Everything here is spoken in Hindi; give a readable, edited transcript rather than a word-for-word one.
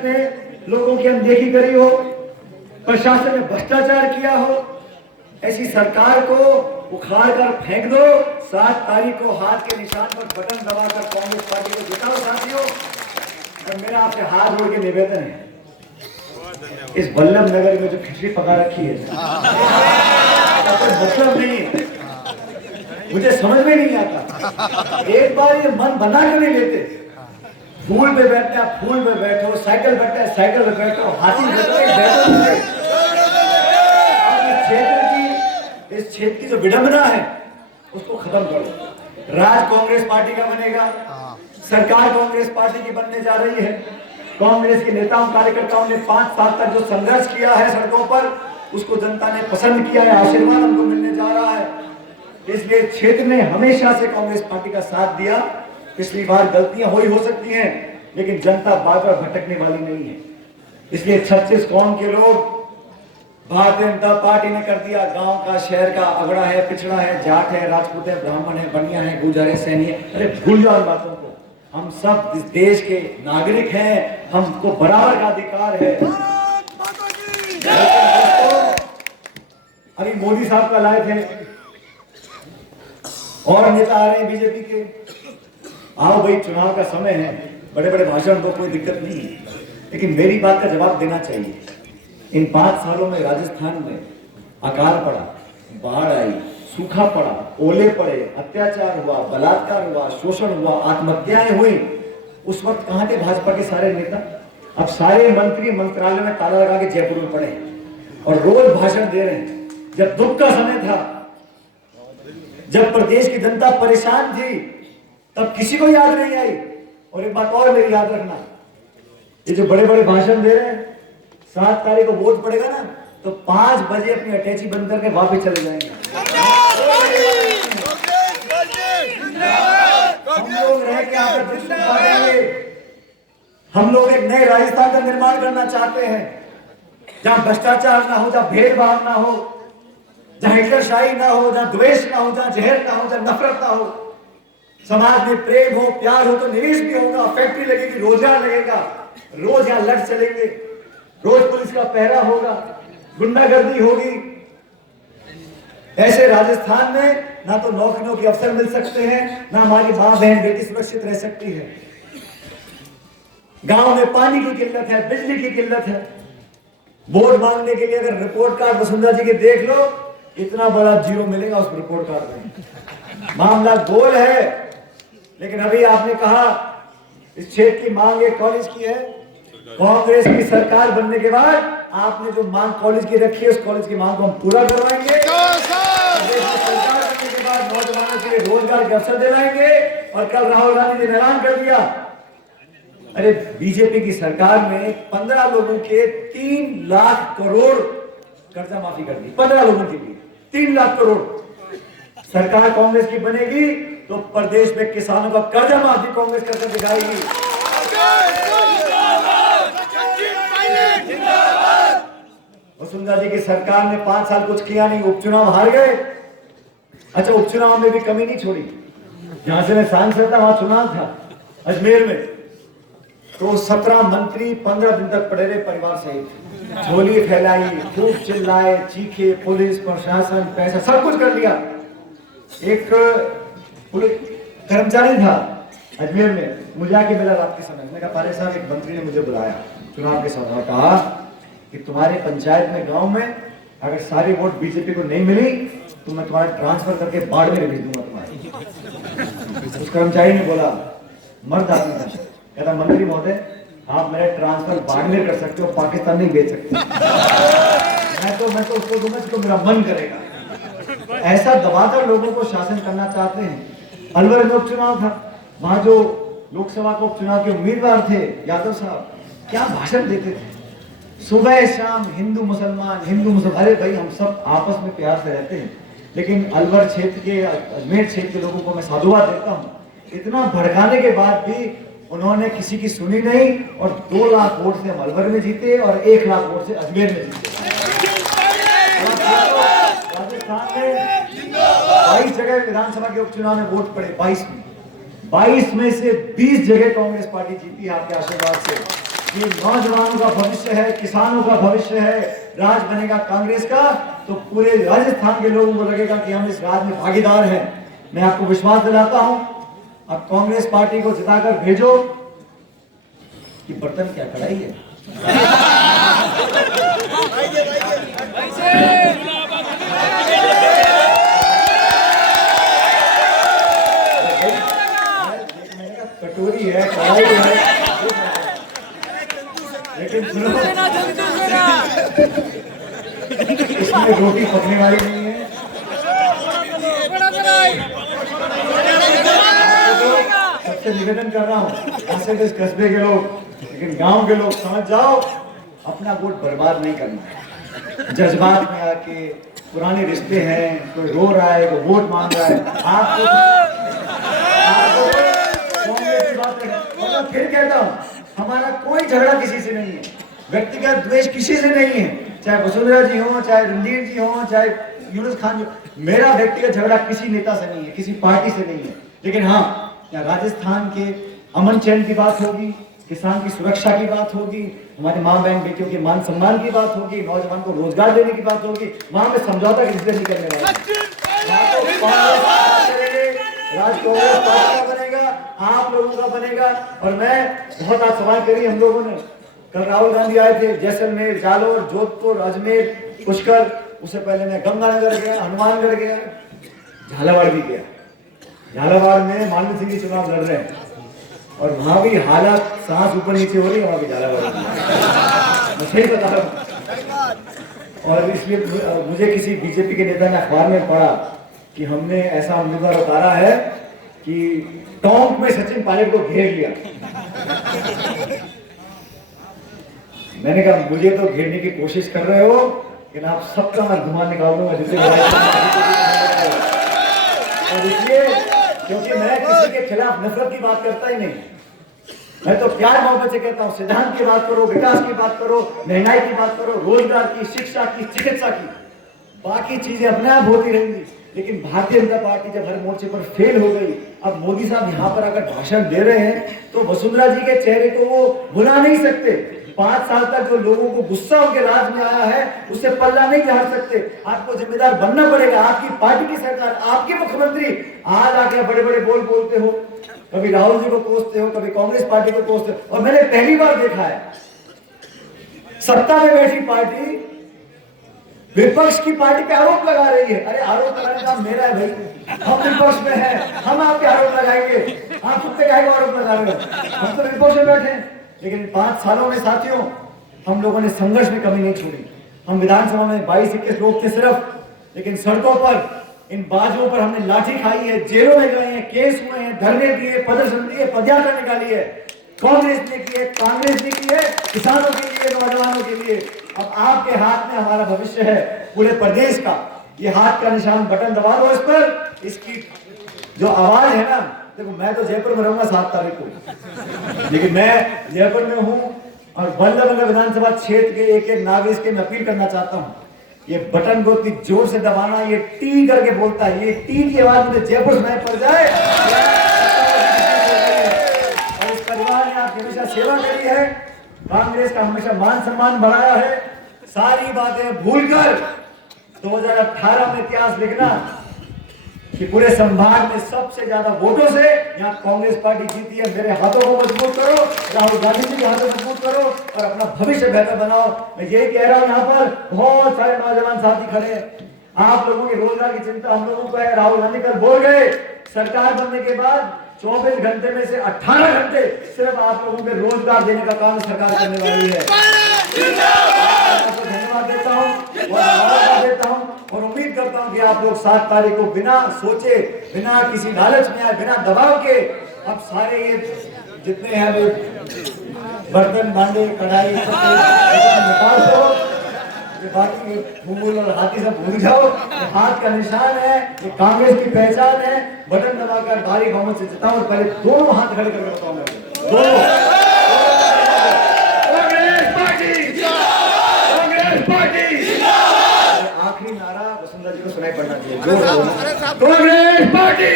प्रशासन ने लोगों की अनदेखी करी हो, प्रशासन ने भ्रष्टाचार किया हो, ऐसी सरकार को उखाड़ कर फेंक दो। 7 तारीख को हाथ के निशान पर बटन दबाकर कांग्रेस पार्टी को जिताओ साथियों। और मेरा आपसे हाथ जोड़ के निवेदन है, इस बल्लभ नगर में जो खिचड़ी पका रखी है कोई मतलब नहीं है, मुझे समझ में नहीं आता। एक बार ये मन बना कर नहीं लेते, फूल पे बैठना है फूल पे बैठो, साइकिल बैठना है साइकिल पे बैठो, हाथी बैठो। इस क्षेत्र की जो विडंबना है उसको खत्म करो। राज कांग्रेस पार्टी का बनेगा, सरकार कांग्रेस पार्टी की बनने जा रही है। कांग्रेस के नेताओं कार्यकर्ताओं ने 5 साल तक जो संघर्ष किया है सड़कों पर, उसको जनता ने पसंद किया है, आशीर्वाद हमको मिलने जा रहा है। इसलिए क्षेत्र ने हमेशा से कांग्रेस पार्टी का साथ दिया। पिछली बार गलतियां हुई हो सकती हैं, लेकिन जनता बार बार भटकने वाली नहीं है। इसलिए 36 कौम के लोग भारतीय जनता पार्टी ने कर दिया। गांव का शहर का अगड़ा है, पिछड़ा है, जाट है, राजपूत है, ब्राह्मण है, बनिया है, गुर्जर है, सैनी है। अरे भूल जाओ इन बातों को, हम सब इस देश के नागरिक हैं, हमको बराबर का अधिकार है। अभी मोदी साहब का लाए थे और नेता आ रहे हैं बीजेपी के, आओ भाई चुनाव का समय है, बड़े बड़े भाषण को कोई दिक्कत नहीं है, लेकिन मेरी बात का जवाब देना चाहिए। इन 5 सालों में राजस्थान में अकाल पड़ा, बाढ़ आई, सूखा पड़ा, ओले पड़े, अत्याचार हुआ, बलात्कार हुआ, शोषण हुआ, आत्महत्याएं हुई। उस वक्त कहां थे भाजपा के सारे नेता? अब सारे मंत्री मंत्रालय में ताला लगा के जयपुर में पड़े और रोज भाषण दे रहे हैं। जब दुख का समय था, जब प्रदेश की जनता परेशान थी, तब किसी को याद नहीं आई। और एक बात और मेरी याद रखना, ये जो बड़े बड़े भाषण दे रहे हैं, 7 तारीख को वोट पड़ेगा ना, तो 5 बजे अपनी अटैची बंद करके वापस चले जाएंगे। हम लोग रह के हम लोग एक नए राजस्थान का निर्माण करना चाहते हैं, जहां भ्रष्टाचार ना हो, जहां भेदभाव ना हो, जहां हिटलरशाही ना हो, जहां द्वेष ना हो, जहां जहर ना हो, जहां नफरत ना हो। समाज में प्रेम हो, प्यार हो, तो निवेश भी होगा, फैक्ट्री लगेगी, रोजगार लगेगा, रोज यहां लड़ चलेंगे, रोज पुलिस का पहरा होगा, गुंडागर्दी होगी। ऐसे राजस्थान में ना तो नौकरियों के अवसर मिल सकते हैं, ना हमारी मां बहन बेटी सुरक्षित रह सकती है। गांव में पानी की किल्लत है, बिजली की किल्लत है। वोट मांगने के लिए अगर रिपोर्ट कार्ड वसुंधरा जी के देख लो, इतना बड़ा जीरो मिलेगा उस रिपोर्ट कार्ड में। मामला गोल है, लेकिन अभी आपने कहा इस क्षेत्र की मांग एक कॉलेज की है। कांग्रेस की सरकार बनने के बाद आपने जो मांग कॉलेज की रखी है, उस कॉलेज की मांग को हम पूरा करवाएंगे। सरकार बनने के बाद नौजवानों के लिए रोजगार के अवसर दिलाएंगे। और कल राहुल गांधी ने ऐलान कर दिया, अरे बीजेपी की सरकार में 15 लोगों के 3 लाख करोड़ कर्जा माफी कर दी। 15 लोगों के लिए 3 लाख करोड़। सरकार कांग्रेस की बनेगी तो प्रदेश में किसानों का कर्जा माफी कांग्रेस करके दिखाएगी। वसुंधरा जी की सरकार ने 5 साल कुछ किया नहीं, उपचुनाव हार गए। अच्छा, उपचुनाव में भी कमी नहीं छोड़ी। जहां से मैं सांसद था वहां चुनाव था अजमेर में, तो 17 मंत्री 15 दिन तक पड़े रहे परिवार सहित, झोली फैलाई, खूब चिल्लाए, चीखे, पुलिस प्रशासन पैसा सब कुछ कर लिया। एक पुलिस कर्मचारी था अजमेर में, मुझे आके मिला रात के समय, मैंने कहा पारे साहब, एक मंत्री ने मुझे बुलाया चुनाव के समय और कहा कि तुम्हारे पंचायत में गांव में अगर सारी वोट बीजेपी को नहीं मिली तो मैं तुम्हारा ट्रांसफर करके बाड़मेर भेज दूंगा तुम्हारे। उस कर्मचारी ने बोला, मर्द आदमी था, कहता मंत्री महोदय, आप मेरा ट्रांसफर बाड़मेर कर सकते हो, पाकिस्तान नहीं भेज सकते। मैं तो उसको दूंगा जिसको मेरा मन करेगा। ऐसा दबाकर लोगों को शासन करना चाहते हैं। अलवर में उपचुनाव था, वहां जो लोकसभा के उपचुनाव के उम्मीदवार थे यादव साहब, क्या भाषण देते थे, सुबह शाम हिंदू मुसलमान। अरे भाई, हम सब आपस में प्यार से रहते हैं, लेकिन अलवर क्षेत्र के, अजमेर क्षेत्र के लोगों को मैं साधुवाद देता हूँ, इतना भड़काने के बाद भी उन्होंने किसी की सुनी नहीं और 2 लाख वोट से हम अलवर में जीते और 1 लाख वोट से अजमेर में जीते। राजस्थान में 22 जगह विधानसभा के उपचुनाव में वोट पड़े, 22 में से 20 जगह कांग्रेस पार्टी जीती है आपके आशीर्वाद से। ये नौजवानों का भविष्य है, किसानों का भविष्य है, राज बनेगा कांग्रेस का, तो पूरे राजस्थान के लोगों को लगेगा कि हम इस राज में भागीदार हैं। मैं आपको विश्वास दिलाता हूं, अब कांग्रेस पार्टी को जिताकर भेजो। कि बर्तन क्या कढ़ाई है? कटोरी है, कढ़ाई है, लेकिन इसमें रोटी पकने वाली नहीं है। सबसे निवेदन कर रहा हूँ, ऐसे इस कस्बे के लोग, लेकिन गांव के लोग समझ जाओ, अपना वोट बर्बाद नहीं करना। जज्बात में आके पुराने रिश्ते हैं, कोई रो रहा है, कोई वोट मांग रहा है, फिर कहता हूं, हमारा कोई झगड़ा किसी से नहीं है, व्यक्तिगत द्वेष किसी से नहीं है, चाहे वसुंधरा जी हो, चाहे रणधीर जी हो, चाहे यूनुस खान जी, मेरा व्यक्तिगत झगड़ा किसी नेता से नहीं है, किसी पार्टी से नहीं है। लेकिन हाँ, यहाँ राजस्थान के अमन चैन की बात होगी, किसान की सुरक्षा की बात होगी, हमारे माँ बहन बेटियों के मान सम्मान की बात होगी, नौजवान को रोजगार देने की बात होगी, वहां पे समझौता किसी से नहीं करने वाला। राज कांग्रेस पार्टी का बनेगा, आप लोगों का बनेगा। और मैं बहुत आज सवाल करी हम लोगों ने, कल राहुल गांधी आए थे जैसलमेर, जालोर, जोधपुर, अजमेर, पुष्कर, उससे पहले मैं गंगानगर गया, हनुमानगढ़ गया, झालावाड़ भी गया। झालावाड़ में माननीय सिंह जी चुनाव लड़ रहे हैं और वहां भी हालात सांस ऊपर नीचे हो रही है, वहां भी झालावाड़ मैं सही बता रहा हूँ। और इसलिए मुझे किसी बीजेपी के नेता ने अखबार में पढ़ा कि हमने ऐसा उम्मीदवार उतारा है कि टोंक में सचिन पायलट को घेर लिया। मैंने कहा मुझे तो घेरने की कोशिश कर रहे हो, लेकिन आप सबका मैं धुआं निकाल दूंगा जितने। और इसलिए क्योंकि मैं किसी के खिलाफ नफरत की बात करता ही नहीं, मैं तो प्यार मोहब्बत से कहता हूँ, सिद्धांत की बात करो, विकास की बात करो, महंगाई की बात करो, रोजगार की, शिक्षा की, चिकित्सा की, बाकी चीजें अपने आप होती रहेंगी। लेकिन भारतीय जनता पार्टी जब हर मोर्चे पर फेल हो गई, अब मोदी साहब यहाँ पर आकर भाषण दे रहे हैं, तो वसुंधरा जी के चेहरे को वो भुला नहीं सकते। 5 साल तक जो लोगों को गुस्सा उनके राज में आया है, उससे पल्ला नहीं झाड़ सकते। आपको जिम्मेदार बनना पड़ेगा, आपकी पार्टी की सरकार, आपके मुख्यमंत्री। आज आके बड़े बड़े बोल बोलते हो, कभी राहुल जी को कोसते हो, कभी कांग्रेस पार्टी को कोसते हो। और मैंने पहली बार देखा है सत्ता में बैठी पार्टी विपक्ष की पार्टी पे आरोप लगा रही है। अरे आरोप लगाने का मेरा है भाई, हम विपक्ष में हैं, हम आप पे आरोप लगाएंगे, आप खुद पे काहे आरोप लगा रहे हो? हम तो विपक्ष में बैठे हैं। लेकिन 5 सालों में साथियों, हम लोगों ने संघर्ष में कमी नहीं छोड़ी। हम विधानसभा में 22-21 लोग थे सिर्फ, लेकिन सड़कों पर इन बाजुओं पर हमने लाठी खाई है, जेलों में गए हैं, केस हुए हैं, धरने दिए, प्रदर्शन दिए, पदयात्रा निकाली है। कांग्रेस ने की है, कांग्रेस ने की है, किसानों के लिए, नौजवानों के लिए। अब आपके हाथ में हमारा भविष्य है, पूरे प्रदेश का। ये हाथ का निशान बटन दबा दो इस पर, इसकी जो आवाज है ना, देखो मैं तो जयपुर में रहूंगा 7 तारीख को, लेकिन मैं जयपुर में हूं और बल्लभनगर विधानसभा क्षेत्र के एक एक नागरिक के मैं अपील करना चाहता हूं, ये बटन को इतनी जोर से दबाना, ये टी करके बोलता है, ये टी की आवाज मुझे जयपुर सुनाई पड़ जाए। और इस परिवार ने आपकी हमेशा सेवा करी है, कांग्रेस का हमेशा मान सम्मान बढ़ाया है। सारी बातें भूलकर 2018 में इतिहास लिखना कि पूरे संभाग में सबसे ज्यादा वोटों से यहाँ कांग्रेस पार्टी जीती है। मेरे हाथों को मजबूत करो, राहुल गांधी जी के हाथों मजबूत करो और अपना भविष्य बेहतर बनाओ। मैं यही कह रहा हूँ, यहाँ पर बहुत सारे नौजवान साथी खड़े हैं, आप लोगों के रोजगार की चिंता हम लोगों को है। राहुल गांधी कल बोल गए, सरकार बनने के बाद 24 घंटे में से 18 घंटे सिर्फ आप लोगों के रोजगार देने का काम सरकार करने वाली है। धन्यवाद देता हूँ और उम्मीद करता हूँ कि आप लोग 7 तारीख को बिना सोचे, बिना किसी लालच में आए, बिना दबाव के, अब सारे ये जितने हैं वो बर्तन, भांडे, कढ़ाई निकाल दो, बाकी फूल और हाथी सब भूल जाओ। हाथ का निशान है, ये कांग्रेस की पहचान है। बटन दबाकर भारी बहुमत से जिताओ और पहले दोनों हाथ खड़े करके बताऊंगा, दोनों। आखिरी नारा वसुंधरा जी को सुनाई पड़ना चाहिए, कांग्रेस पार्टी।